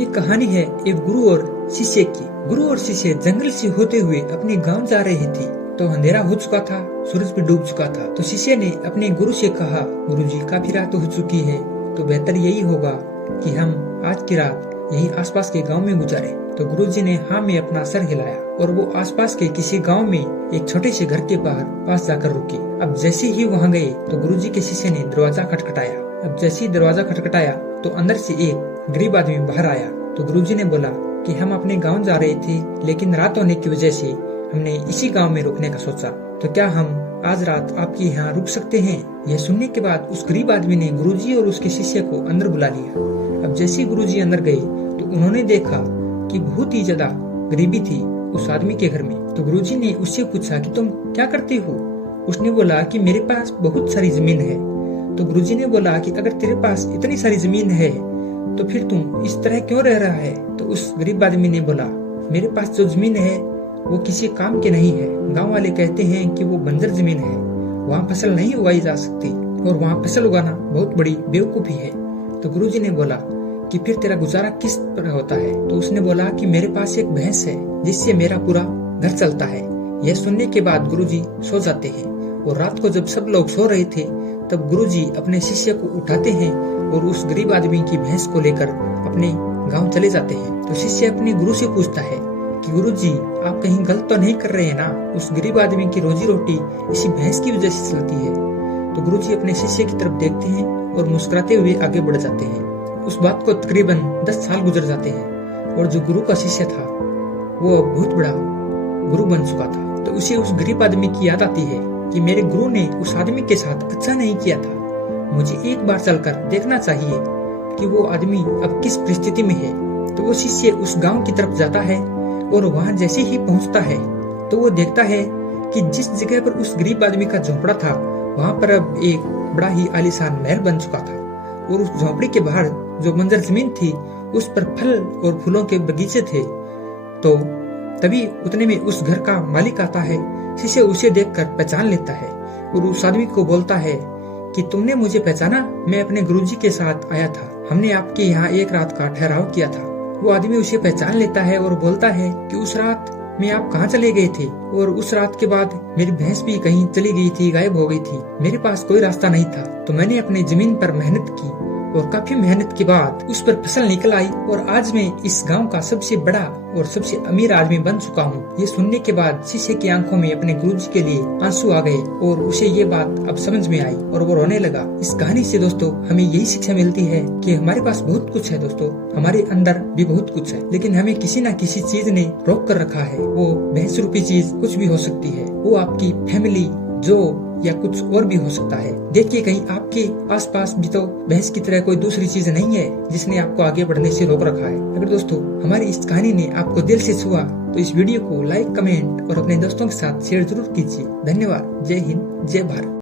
ये कहानी है एक गुरु और शिष्य की। गुरु और शिष्य जंगल से होते हुए अपने गांव जा रहे थे। तो अंधेरा हो चुका था, सूरज भी डूब चुका था। तो शिष्य ने अपने गुरु से कहा, गुरुजी काफी रात हो चुकी है, तो बेहतर यही होगा कि हम आज की रात यही आसपास के गांव में गुजारें। तो गुरुजी ने हाँ में अपना सर हिलाया और वो आसपास के किसी गांव में एक छोटे से घर के पास जाकर रुके। अब जैसे ही वहाँ गए तो गुरुजी के शिष्य ने दरवाजा खटखटाया। अब जैसे ही दरवाजा खटखटाया तो अंदर से एक गरीब आदमी बाहर आया। तो गुरुजी ने बोला कि हम अपने गांव जा रहे थे, लेकिन रात होने की वजह से हमने इसी गांव में रुकने का सोचा, तो क्या हम आज रात आपके यहाँ रुक सकते हैं? यह सुनने के बाद उस गरीब आदमी ने गुरुजी और उसके शिष्य को अंदर बुला लिया। अब जैसे गुरुजी अंदर गए तो उन्होंने देखा कि बहुत ही ज्यादा गरीबी थी उस आदमी के घर में। तो गुरुजी ने उससे पूछा कि तुम क्या करते हो? उसने बोला कि मेरे पास बहुत सारी जमीन है। तो गुरुजी ने बोला कि अगर तेरे पास इतनी सारी जमीन है तो फिर तुम इस तरह क्यों रह रहा है? तो उस गरीब आदमी ने बोला, मेरे पास जो जमीन है वो किसी काम के नहीं है। गांव वाले कहते हैं कि वो बंजर जमीन है, वहाँ फसल नहीं उगाई जा सकती और वहाँ फसल उगाना बहुत बड़ी बेवकूफी है। तो गुरुजी ने बोला कि फिर तेरा गुजारा किस तरह होता है? तो उसने बोला कि मेरे पास एक भैंस है जिससे मेरा पूरा घर चलता है। यह सुनने के बाद गुरुजी सो जाते हैं और रात को जब सब लोग सो रहे थे तब गुरुजी अपने शिष्य को उठाते हैं और उस गरीब आदमी की भैंस को लेकर अपने गांव चले जाते हैं। तो शिष्य अपने गुरु से पूछता है कि गुरुजी आप कहीं गलत तो नहीं कर रहे हैं ना? उस गरीब आदमी की रोजी रोटी इसी भैंस की वजह से चलती है। तो गुरुजी अपने शिष्य की तरफ देखते हैं और मुस्कुराते हुए आगे बढ़ जाते हैं। उस बात को तकरीबन 10 साल गुजर जाते हैं और जो गुरु का शिष्य था वो बहुत बड़ा गुरु बन चुका था। तो उसे उस गरीब आदमी की याद आती है कि मेरे गुरु ने उस आदमी के साथ अच्छा नहीं किया था, मुझे एक बार चलकर देखना चाहिए कि वो आदमी अब किस परिस्थिति में है। तो वो शिष्य उस गांव की तरफ जाता है और वहां जैसे ही पहुंचता है तो वो देखता है कि जिस जगह पर उस गरीब आदमी का झोंपड़ा था वहां पर अब एक बड़ा ही आलीशान महल बन चुका था और उस झोंपड़ी के बाहर जो बंजर जमीन थी उस पर फल और फूलों के बगीचे थे। तो तभी उतने में उस घर का मालिक आता है। शिष्य उसे देखकर पहचान लेता है और उस आदमी को बोलता है कि तुमने मुझे पहचाना? मैं अपने गुरुजी के साथ आया था, हमने आपके यहाँ एक रात का ठहराव किया था। वो आदमी उसे पहचान लेता है और बोलता है कि उस रात में आप कहाँ चले गए थे? और उस रात के बाद मेरी भैंस भी कहीं चली गई थी, गायब हो गई थी, मेरे पास कोई रास्ता नहीं था। तो मैंने अपनी जमीन पर मेहनत की और काफी मेहनत के बाद उस पर फसल निकल आई और आज मैं इस गांव का सबसे बड़ा और सबसे अमीर आदमी बन चुका हूँ। ये सुनने के बाद शिष्य की आंखों में अपने गुरुजी के लिए आंसू आ गए और उसे ये बात अब समझ में आई और वो रोने लगा। इस कहानी से दोस्तों हमें यही शिक्षा मिलती है कि हमारे पास बहुत कुछ है दोस्तों, हमारे अंदर भी बहुत कुछ है, लेकिन हमें किसी न किसी चीज ने रोक कर रखा है। वो भैंस रूपी चीज कुछ भी हो सकती है, वो आपकी फैमिली, जो या कुछ और भी हो सकता है। देखिए कहीं आपके आसपास भी तो भैंस की तरह कोई दूसरी चीज नहीं है जिसने आपको आगे बढ़ने से रोक रखा है। अगर दोस्तों हमारी इस कहानी ने आपको दिल से छुआ तो इस वीडियो को लाइक, कमेंट और अपने दोस्तों के साथ शेयर जरूर कीजिए। धन्यवाद। जय हिंद, जय भारत।